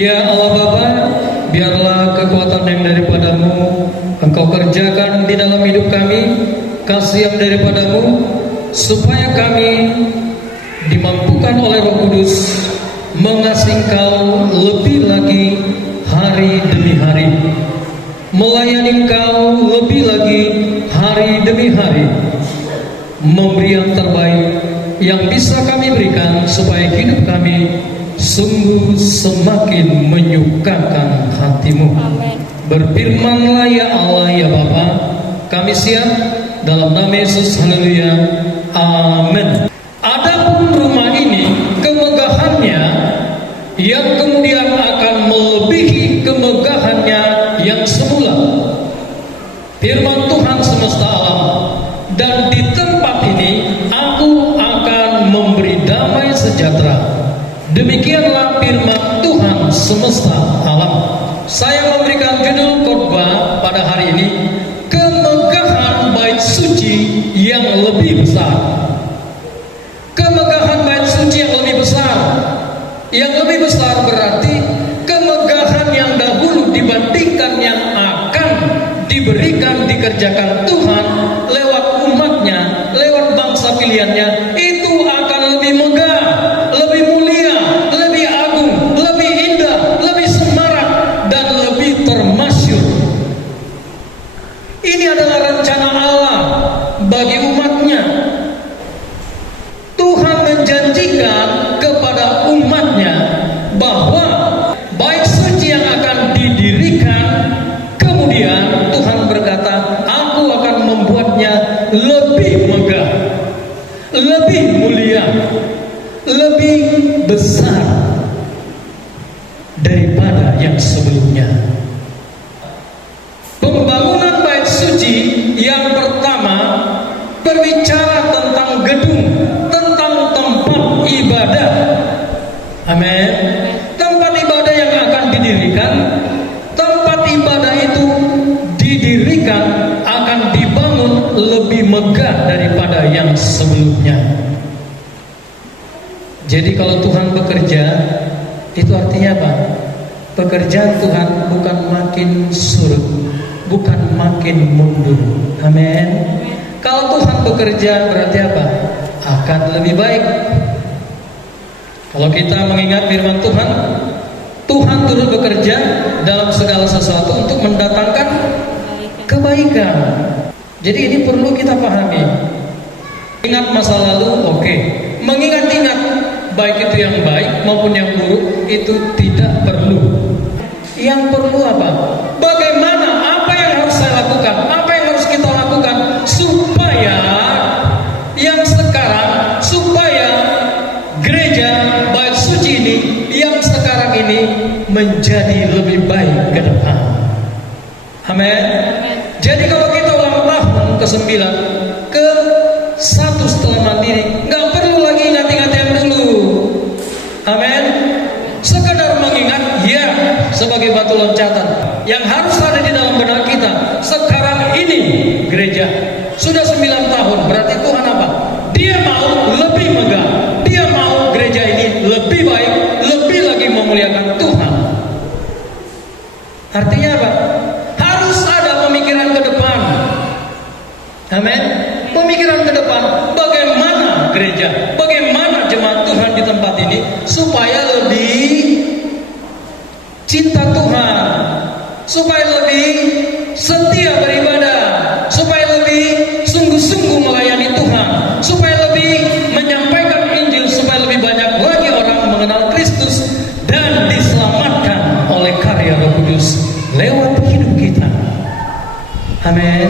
Ya Allah Bapa, biarlah kekuatan yang daripadamu Engkau kerjakan di dalam hidup kami, kasih yang daripadamu, supaya kami dimampukan oleh Roh Kudus mengasihi Engkau lebih lagi hari demi hari, melayani Engkau lebih lagi hari demi hari, memberi yang terbaik yang bisa kami berikan supaya hidup kami sungguh semakin menyukakan hati-Mu. Amin. Berfirmanlah ya Allah ya Bapa, kami siap dalam nama Yesus, haleluya, amin. Adapun rumah ini kemegahannya yang kemudian akan melebihi kemegahannya yang semula. Firman Tuhan semesta alam, dan di tempat ini aku akan memberi damai sejahtera. Demikianlah firman Tuhan semesta alam. Saya memberikan judul khotbah pada hari ini, kemegahan bait suci yang lebih besar. Kemegahan bait suci yang lebih besar. Yang lebih besar berarti kemegahan yang dahulu dibandingkan yang akan diberikan, dikerjakan Tuhan lewat umatnya, lewat bangsa pilihannya, itu akan lebih megah, lebih mulia, lebih agung, lebih indah, lebih semarak, dan lebih termasyur. Ini adalah rencana Allah bagi umatnya. Tuhan menjanjikan kepada umatnya bahwa bait suci yang akan didirikan, kemudian Tuhan berkata, aku akan membuatnya lebih megah, lebih mulia, lebih besar daripada yang sebelumnya. Pembangunan bait suci yang pertama berbicara tentang gedung, tentang tempat ibadah. Amin. Tempat ibadah yang akan didirikan, tempat ibadah itu didirikan, akan dibangun lebih megah daripada yang sebelumnya. Jadi kalau Tuhan bekerja, itu artinya apa? Pekerjaan Tuhan bukan makin surut, bukan makin mundur. Amin. Kalau Tuhan bekerja berarti apa? Akan lebih baik. Kalau kita mengingat firman Tuhan, Tuhan turut bekerja dalam segala sesuatu untuk mendatangkan kebaikan. Jadi ini perlu kita pahami. Ingat masa lalu, oke. Mengingat-ingat baik itu yang baik maupun yang buruk itu tidak perlu. Yang perlu apa? Bagaimana, apa yang harus saya lakukan? Apa yang harus kita lakukan supaya yang sekarang, supaya gereja bait suci ini yang sekarang ini menjadi lebih baik ke depan. Amin. Jadi kalau kita ulang tahun ke-9, ke-1 setelah mandiri, nggak perlu lagi ingat-ingat yang dulu. Amin. Sekedar mengingat, ya, sebagai batu loncatan yang harus ada di dalam benak kita. Sekarang ini gereja sudah 9 tahun, berarti Tuhan apa? Dia mau lebih megah. Dia mau gereja ini lebih baik, lebih lagi memuliakan Tuhan. Artinya apa? Harus ada pemikiran ke depan. Amin. Pemikiran ke depan, bagaimana gereja, bagaimana jemaat Tuhan di tempat ini supaya lebih cinta Tuhan, supaya lebih setia beribadah, supaya lebih sungguh-sungguh melayani Tuhan, supaya lebih menyampaikan Injil, supaya lebih banyak lagi orang mengenal Kristus dan diselamatkan oleh karya Roh Kudus lewat hidup kita. Amin.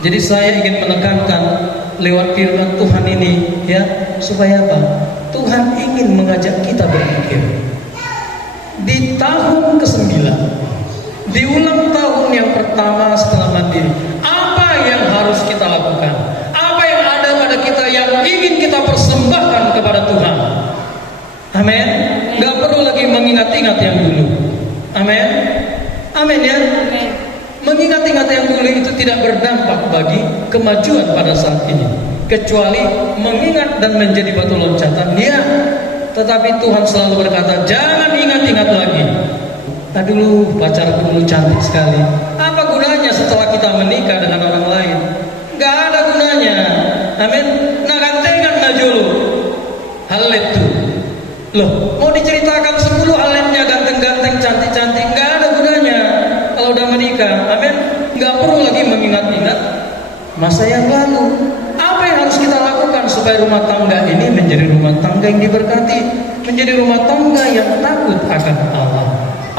Jadi saya ingin menekankan lewat firman Tuhan ini, ya, supaya apa? Tuhan ingin mengajak kita berpikir. Di tahun ke-9, di ulang tahun yang pertama setelah mandiri, apa yang harus kita lakukan? Apa yang ada pada kita yang ingin kita persembahkan kepada Tuhan? Amin. Gak perlu lagi mengingat-ingat yang dulu. Amin. Amin ya. Mengingat-ingat yang dulu itu tidak berdampak bagi kemajuan pada saat ini, kecuali mengingat dan menjadi batu loncatan. Ya, Tetapi Tuhan selalu berkata, jangan ingat-ingat lagi. Nah dulu pacarku dulu cantik sekali. Apa gunanya setelah kita menikah dengan orang lain? Gak ada gunanya. Amin. Nah gantengan na dulu. Hal itu. Loh, mau diceritakan 10 haletnya ganteng-ganteng, cantik-cantik, gak ada gunanya kalau udah menikah. Amin. Gak perlu lagi mengingat-ingat masa yang lalu. Apa yang harus kita lakukan supaya rumah tangga ini menjadi rumah tangga yang diberkati, menjadi rumah tangga yang takut akan Allah?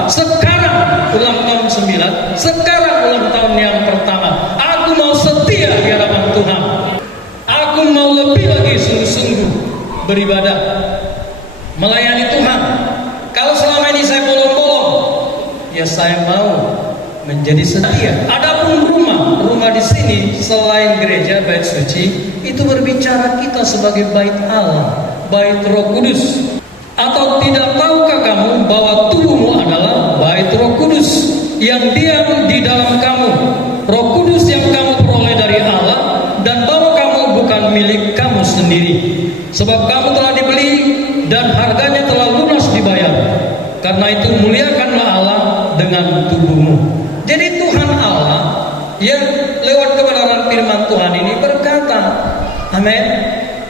Sekarang ulang tahun 9, sekarang ulang tahun yang pertama, aku mau setia di hadapan Tuhan. Aku mau lebih lagi sungguh-sungguh beribadah, melayani Tuhan. Kalau selama ini saya bolong-bolong, ya saya mau menjadi setia. Adapun rumah di sini selain gereja bait suci, itu berbicara kita sebagai bait Allah, bait Roh Kudus. Atau tidak tahukah kamu bahwa tubuhmu adalah bait Roh Kudus yang diam di dalam kamu, Roh Kudus yang kamu peroleh dari Allah, dan bahwa kamu bukan milik kamu sendiri, sebab kamu telah dibeli dan harganya telah lunas dibayar. Karena itu muliakanlah Allah dengan tubuhmu. Jadi Tuhan Allah yang lewat kebenaran firman Tuhan ini berkata, amin,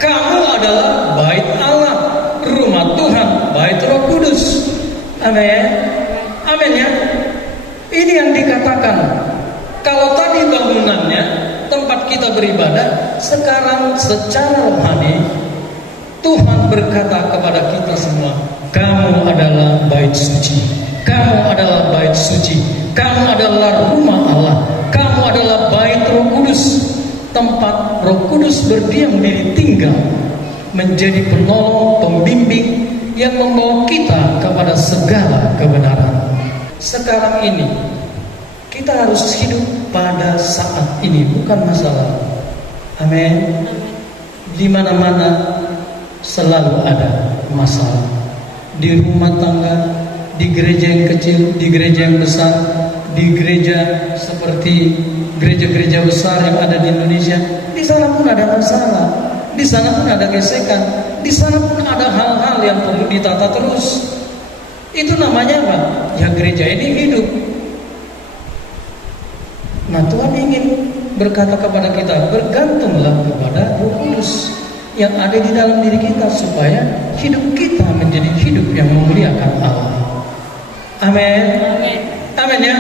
kamu adalah bait Allah, rumah Tuhan, bait Roh Kudus. Amin. Amin ya. Ini yang dikatakan. Kalau tadi bangunannya, tempat kita beribadah, sekarang secara rohani Tuhan berkata kepada kita semua, kamu adalah bait suci. Kamu adalah bait suci. Kamu adalah rumah Allah. Kamu adalah bait Roh Kudus, tempat Roh Kudus berdiam diri tinggal, menjadi penolong, pembimbing yang membawa kita kepada segala kebenaran. Sekarang ini kita harus hidup pada saat ini, bukan masalah. Amin. Di mana-mana selalu ada masalah. Di rumah tangga, di gereja yang kecil, di gereja yang besar, di gereja seperti gereja-gereja besar yang ada di Indonesia, di sana pun ada masalah, di sana pun ada gesekan, di sana pun ada hal-hal yang perlu ditata terus. Itu namanya apa? Ya gereja ini hidup. Nah Tuhan ingin berkata kepada kita, bergantunglah kepada Roh Kudus yang ada di dalam diri kita, supaya hidup kita menjadi hidup yang memuliakan Allah. Amin. Amin ya.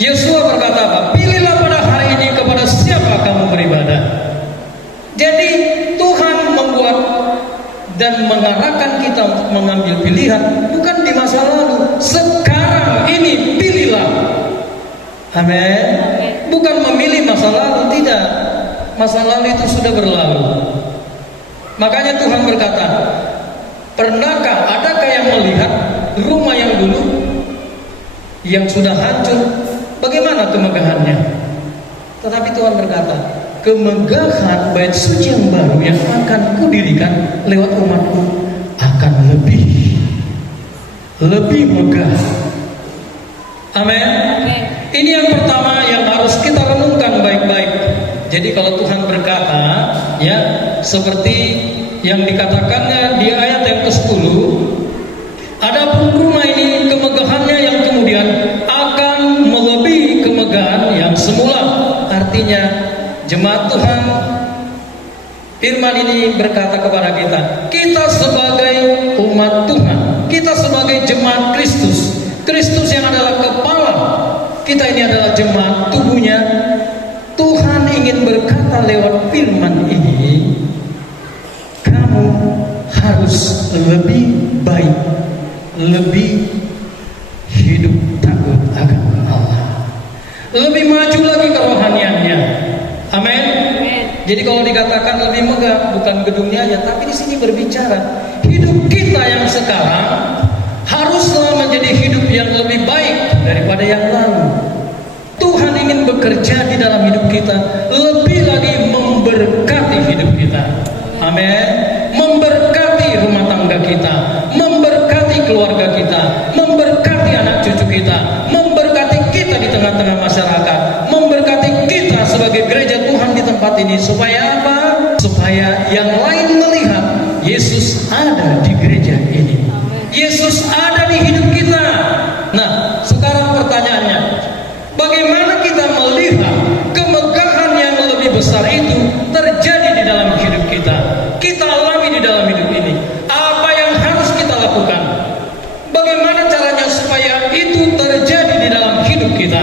Yosua berkata apa? Pilihlah pada hari ini kepada siapa kamu beribadah. Jadi Tuhan membuat dan mengarahkan kita untuk mengambil pilihan, bukan di masa lalu. Sekarang ini pilihlah. Amin. Bukan memilih masa lalu, tidak. Masa lalu itu sudah berlalu. Makanya Tuhan berkata, pernahkah, adakah yang melihat rumah yang dulu yang sudah hancur, bagaimana kemegahannya? Tetapi Tuhan berkata, kemegahan bait suci yang baru yang akan kudirikan lewat umatku akan lebih megah. Amin. Ini yang pertama yang harus kita renungkan baik-baik. Jadi kalau Tuhan berkata, ya seperti yang dikatakannya di ayat yang ke-10, adapun rumah ini kemegahannya yang kemudian akan melebihi kemegahan yang semula. Artinya jemaat Tuhan, firman ini berkata kepada kita, kita sebagai umat Tuhan, kita sebagai jemaat Kristus, Kristus yang adalah kepala, kita ini adalah jemaat tubuhnya. Tuhan ingin berkata lewat firman ini, kamu harus lebih baik, lebih hidup takut akan Allah, lebih maju lagi kerohaniannya. Amin. Jadi kalau dikatakan lebih megah, bukan gedungnya aja, tapi di sini berbicara hidup kita yang sekarang haruslah menjadi hidup yang lebih baik daripada yang lalu. Tuhan ingin bekerja di dalam hidup kita, lebih lagi memberkati hidup kita. Amin. Memberkati rumah tangga kita, memberkati keluarga kita, memberkati anak cucu kita, memberkati kita di tengah-tengah masyarakat, memberkati kita sebagai gereja Tuhan di tempat ini. Supaya apa? Supaya yang lain melihat, Yesus ada di gereja ini. Yesus ada di hidup kita. Nah, sekarang pertanyaannya, bagaimana kita melihat kemegahan yang lebih besar itu terjadi di dalam hidup kita? Kita alami di dalam hidup ini. Apa yang harus kita lakukan? Bagaimana caranya supaya itu terjadi di dalam hidup kita?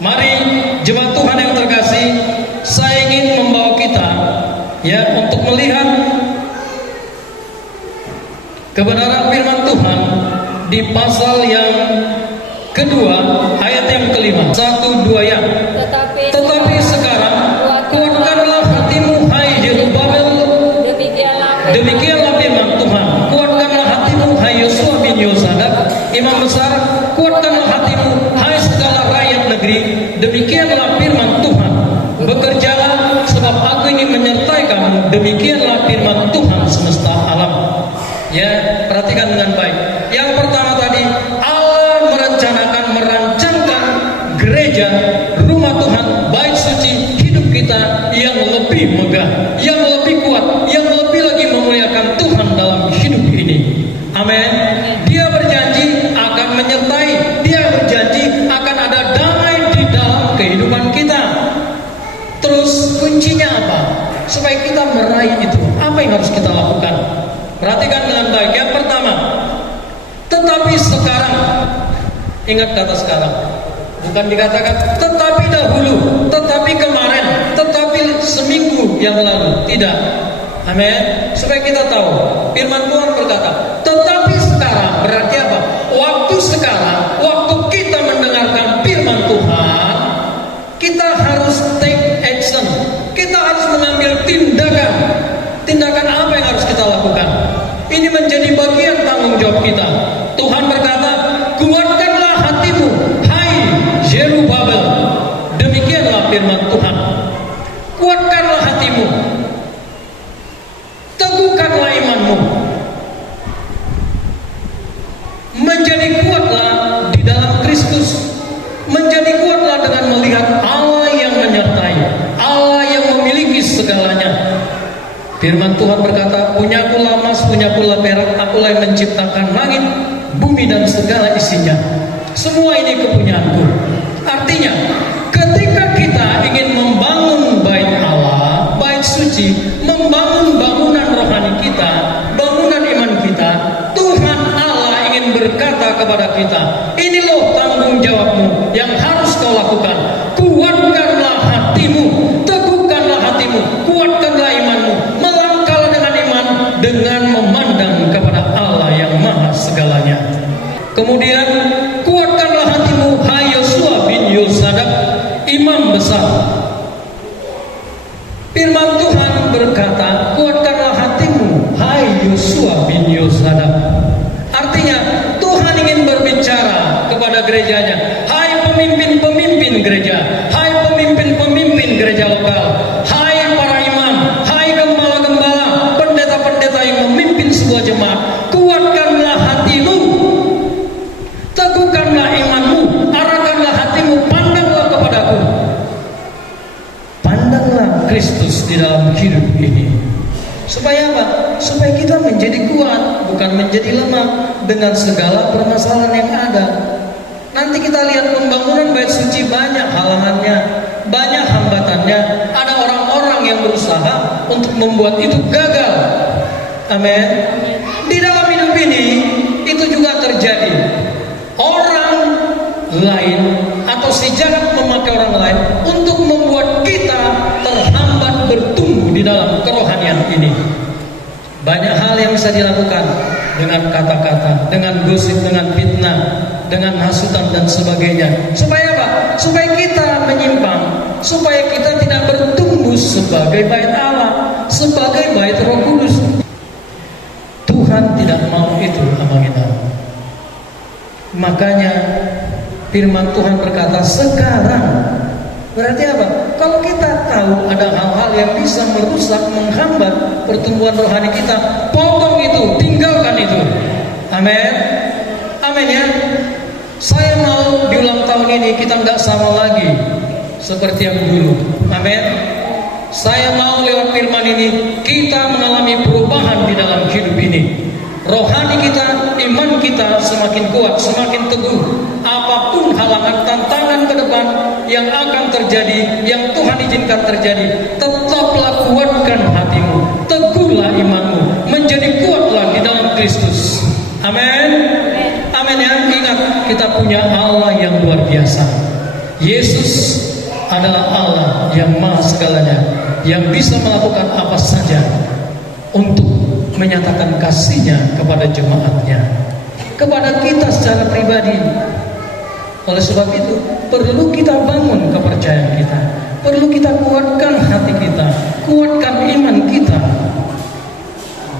Mari jemaat Tuhan yang terkasih, saya ingin membawa kita untuk melihat kebenaran firman Tuhan di pasal yang kedua ayat yang kelima, 1, 2 ya. Tetapi sekarang kuatkanlah hatimu hai Zerubabel, demikianlah firman Tuhan. Kuatkanlah hatimu hai Yosua bin Yosadak imam besar, kuatkanlah hatimu hai segala rakyat negeri, demikianlah firman Tuhan. Bekerjalah sebab aku ingin menyertai kamu, demikianlah firman Tuhan semesta alam. Ya, perhatikan dengan baik. Yang pertama tadi, Allah merancangkan gereja, rumah Tuhan, bait suci, hidup kita yang lebih megah, yang lebih kuat, yang lebih lagi memuliakan Tuhan dalam hidup ini. Amin. Dia berjanji akan menyertai, dia berjanji akan ada damai di dalam kehidupan kita. Terus kuncinya apa? Supaya kita meraih itu, apa yang harus kita lakukan? Perhatikan dengan baik. Yang pertama, tetapi sekarang. Ingat kata sekarang. Bukan dikatakan tetapi dahulu, tetapi kemarin, tetapi seminggu yang lalu. Tidak. Amin. Supaya kita tahu, firman Tuhan berkata, tetapi sekarang. Berarti apa? Waktu sekarang, waktu kita mendengarkan firman Tuhan, kita harus take action. Kita harus mengambil tindakan. Tindakan apa yang harus kita lakukan? Ini menjadi bagian tanggung jawab kita. Tuhan berkata, kuatkanlah hatimu, hai Zerubabel. Demikianlah firman Tuhan. Kuatkanlah hatimu, teguhkanlah imanmu, menjadi kuatlah di dalam Kristus, menjadi kuatlah dengan melihat Allah yang menyertai, Allah yang memiliki segalanya. Firman Tuhan berkata, punyakulah emas, punyakulah perak, akulah yang menciptakan langit, bumi dan segala isinya. Semua ini kepunyaanku. Artinya, ketika kita ingin membangun bait Allah, bait suci, membangun bangunan rohani kita, bangunan iman kita, Tuhan Allah ingin berkata kepada kita, ini loh tanggung jawabmu yang harus kau lakukan. Kuatkanlah hatimu, teguhkanlah hatimu, kuatkanlah imanmu, melangkah dengan iman dengan memandang kepada Allah yang maha segalanya. Kemudian kuatkanlah hatimu hai Yosua bin Yosadak imam besar. Firman Tuhan berkata, kuatkanlah hatimu hai Yosua bin Yosadak. Artinya Tuhan ingin berbicara kepada gerejanya, hai pemimpin-pemimpin gereja, hai pemimpin-pemimpin gereja lokal, hai para imam, hai gembala-gembala, pendeta-pendeta yang memimpin sebuah jemaat. Kuatkanlah hatimu, teguhkanlah imanmu, arahkanlah hatimu, pandanglah kepadaku, pandanglah Kristus di dalam hidup ini. Supaya apa? Supaya kita menjadi kuat, bukan menjadi lemah dengan segala permasalahan yang ada. Nanti kita lihat pembangunan bait suci banyak halangannya, banyak hambatannya. Ada orang-orang yang berusaha untuk membuat itu gagal. Amin. Di dalam hidup ini itu juga terjadi. Orang lain atau si jahat memakai orang lain untuk membuat kita terhambat bertumbuh di dalam kerohanian ini. Banyak hal yang bisa dilakukan dengan kata-kata, dengan gosip, dengan fitnah, dengan hasutan dan sebagainya. Supaya apa? Supaya kita menyimpang, supaya kita tidak bertumbuh sebagai bait Allah, sebagai bait Roh Kudus. Tuhan tidak mau itu, abang-abang. Makanya firman Tuhan berkata sekarang. Berarti apa? Kalau kita tahu ada hal-hal yang bisa merusak, menghambat pertumbuhan rohani kita, potong itu, tinggalkan itu. Amin. Amin ya. Saya mau di ulang tahun ini kita nggak sama lagi seperti yang dulu. Amin. Saya mau lewat firman ini kita mengalami perubahan di dalam hidup ini. Rohani kita, iman kita semakin kuat, semakin teguh. Apapun halangan, tantangan ke depan yang akan terjadi, yang Tuhan izinkan terjadi, tetaplah kuatkan hatimu, teguhlah imanmu, menjadi kuatlah di dalam Kristus. Amin. Amin ya. Ingat, kita punya Allah yang luar biasa. Yesus adalah Allah yang maha segalanya, yang bisa melakukan apa saja untuk menyatakan kasih-Nya kepada jemaat-Nya, kepada kita secara pribadi. Oleh sebab itu, perlu kita bangun kepercayaan kita, perlu kita kuatkan hati kita, kuatkan iman kita,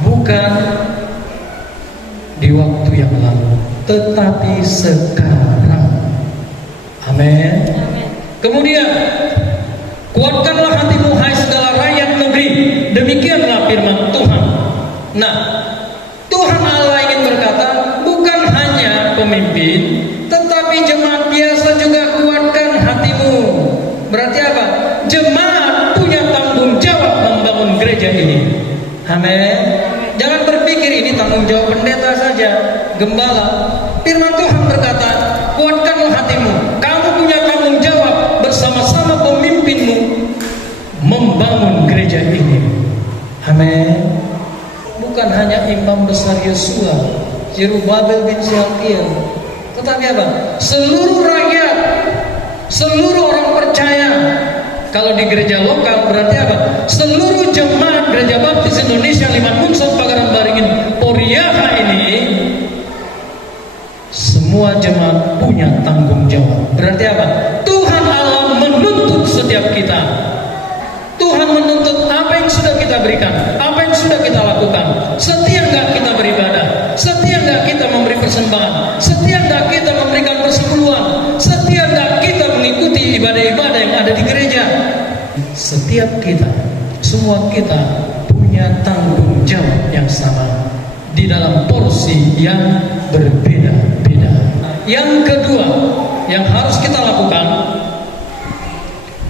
bukan di waktu yang lalu, tetapi sekarang. Amin. Kemudian, kuatkanlah hatimu hai segala rakyat negeri. Demikianlah firman Tuhan. Nah, Tuhan Allah ingin berkata, bukan hanya pemimpin, tetapi jemaat biasa juga kuatkan hatimu. Berarti apa? Jemaat punya tanggung jawab membangun gereja ini. Amin. Jangan berpikir ini tanggung jawab pendeta saja, gembala. Firman Tuhan berkata, kuatkanlah hatimu. Kamu punya tanggung jawab bersama-sama pemimpinmu membangun gereja ini. Amin. Bukan hanya imam besar Yosua, Zerubabel bin Syaltiel, tetapi apa? Seluruh rakyat, seluruh orang percaya. Kalau di gereja lokal berarti apa? Seluruh jemaat Gereja Baptis Indonesia Limangunson Pagaran Baringin Poriaha ini, semua jemaat punya tanggung jawab. Berarti apa? Tuhan Allah menuntut setiap kita. Tuhan menuntut apa yang sudah kita berikan, apa yang sudah kita lakukan. Setia enggak kita beribadah? Setia enggak kita memberi persembahan? Setia enggak kita memberikan persepuluhan? Setia enggak kita mengikuti ibadah-ibadah yang ada di gereja? Setiap kita, semua kita punya tanggung jawab yang sama di dalam porsi yang berbeda-beda. Yang kedua yang harus kita lakukan,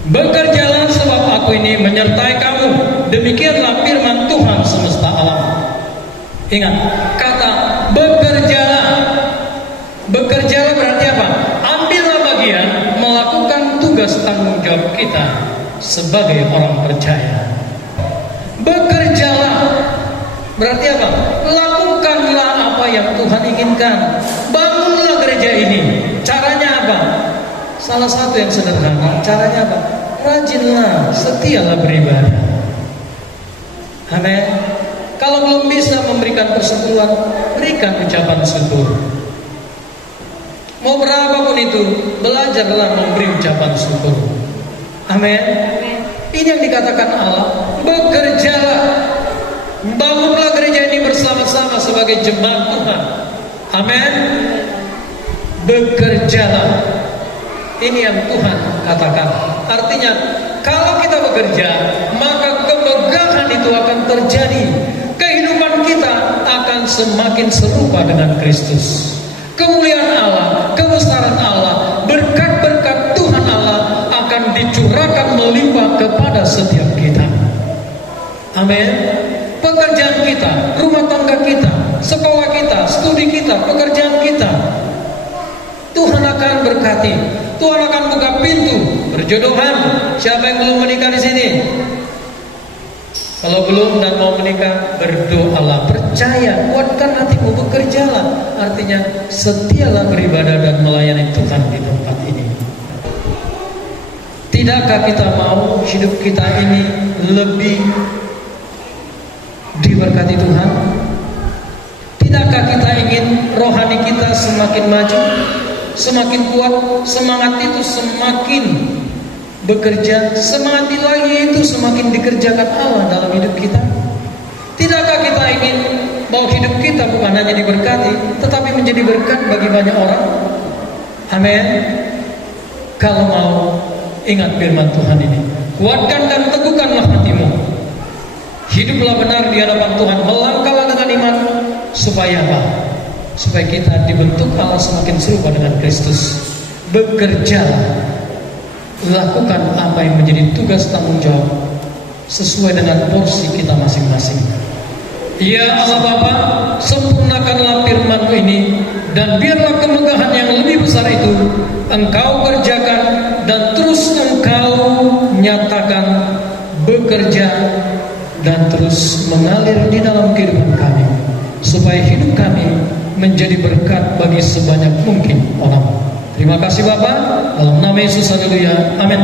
bekerjalah sebab aku ini menyertai kamu. Demikianlah firman Tuhan semesta alam. Ingat, kata bekerjalah. Bekerjalah berarti apa? Ambillah bagian melakukan tugas tanggung jawab kita sebagai orang percaya. Bekerjalah berarti apa? Lakukanlah apa yang Tuhan inginkan. Bangunlah gereja ini. Caranya apa? Salah satu yang sederhana, caranya apa? Rajinlah, setialah beribadah. Amin. Kalau belum bisa memberikan persepuluhan, berikan ucapan syukur. Mau berapapun itu, belajarlah memberi ucapan syukur. Amin. Ini yang dikatakan Allah, bekerjalah. Bangunlah gereja ini bersama-sama sebagai jemaat Tuhan. Amin. Bekerjalah. Ini yang Tuhan katakan. Artinya, kalau kita bekerja, maka kemegahan itu akan terjadi. Kehidupan kita akan semakin serupa dengan Kristus. Kemuliaan Allah, kebesaran Allah, berkat-berkat Tuhan Allah akan dicurahkan melimpah kepada setiap kita. Amin. Pekerjaan kita, rumah tangga kita, sekolah kita, studi kita, pekerjaan kita, Tuhan akan berkati. Tuhan akan buka pintu perjodohan. Siapa yang belum menikah di sini? Kalau belum dan mau menikah, berdoalah, percaya, kuatkan hatimu, bekerjalah. Artinya setialah beribadah dan melayani Tuhan di tempat ini. Tidakkah kita mau hidup kita ini lebih diberkati Tuhan? Tidakkah kita ingin rohani kita semakin maju, semakin kuat, semangat itu semakin bekerja, semangat ilahi itu semakin dikerjakan Allah dalam hidup kita? Tidakkah kita ingin bahwa hidup kita bukan hanya diberkati, tetapi menjadi berkat bagi banyak orang? Amin. Kalau mau, ingat firman Tuhan ini, kuatkan dan teguhkanlah hatimu. Hiduplah benar di hadapan Tuhan, melangkahlah dengan iman, supaya apa? Supaya kita dibentuk Allah semakin serupa dengan Kristus. Bekerjalah, lakukan apa yang menjadi tugas tanggung jawab sesuai dengan porsi kita masing-masing. Ya Allah Bapa, sempurnakanlah firman-Mu ini, dan biarlah kemegahan yang lebih besar itu Engkau kerjakan dan terus Engkau nyatakan bekerja dan terus mengalir di dalam kehidupan kami, supaya hidup kami menjadi berkat bagi sebanyak mungkin orang. Terima kasih Bapa, dalam nama Yesus, haleluya, amin.